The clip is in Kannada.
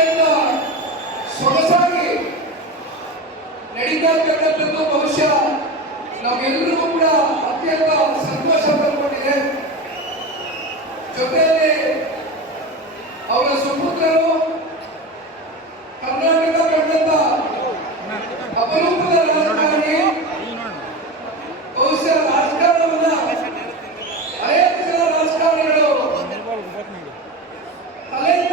ಬದುಕಿಯನ್ನು ಸೊಗಸಾಗಿ ನಡೀತಾ ಇರ್ತಕ್ಕಂಥದ್ದು ಬಹುಶಃ ನಮ್ಮೆಲ್ಲರಿಗೂ ಕೂಡ ಅತ್ಯಂತ ಸಂತೋಷ ತಂದುಕೊಂಡಿದೆ ಜೊತೆಯಲ್ಲಿ ಅವರ ಸುಪುತ್ರರು ಕರ್ನಾಟಕ ಕಂಡಂತ ಅಪರೂಪದ ರಾಜಕಾರಣಿ, ಬಹುಶಃ ರಾಜಕಾರಣವನ್ನ ಅನೇಕ ರಾಜಕಾರಣಿಗಳು ಅನೇಕ